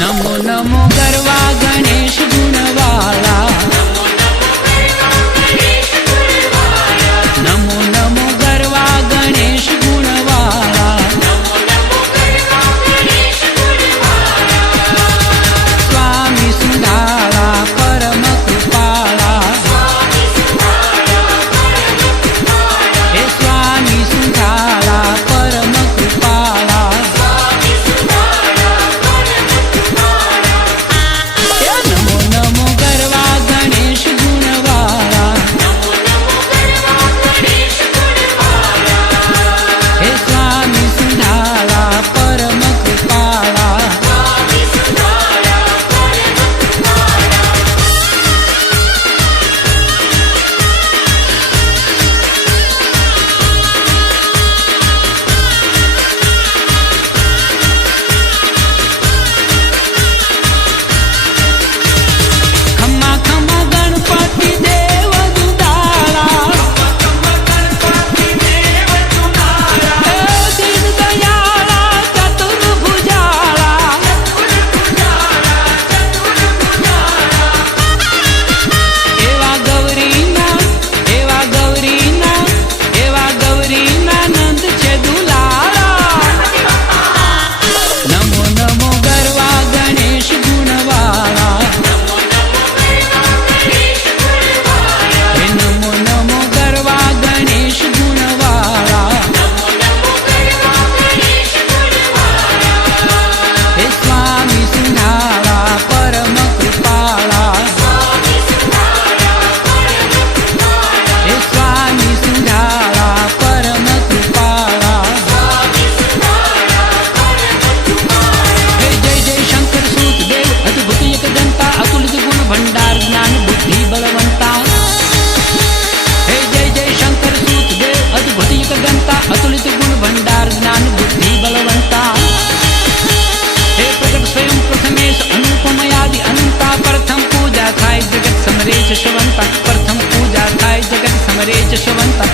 नमो नमो गरवा गणेश गुणवाला, नमो नमो गरवा गणेश गुणवाला, स्वामी सुंधाळा परम कृपाळा, हे स्वामी सुंधाळा परम कृपाळा, नमो नमो गरवा गणेश गुणवाला, हे स्वामी सुंधाळा परम कृपाळा, खम्मा खम्मा गणपती देव दुधाळा, हे दीनदयाळा चतुर्भुजाळा, एवा गौरीना एवा गौरीना एवा गौरीना नंद छे दुलाळा, नमो नमो गरवा गणेश गुणवाला, हे नमो नमो गरवा गणेश गुणवाला, हे स्वामी सुंधाळा परम कृपाळा, हे स्वामी सुंधाळा परम कृपाळा, हे जय जय शंकर सूत देव अद्भुत एकदंता अतुलित गुण भंडार ज्ञान बुद्धि बलवंता, हे जय जय शंकर सूत देव अद्भुत एकदंता अतुलित गुण भंडार ज्ञान बुद्धि बलवंता, हे प्रकट स्वयं प्रथमेश अनुपमयादि अनंता, प्रथम पूजा थाय जगत समरेश शवंता, प्रथम पूजा थाय जगत समरेश शवंता,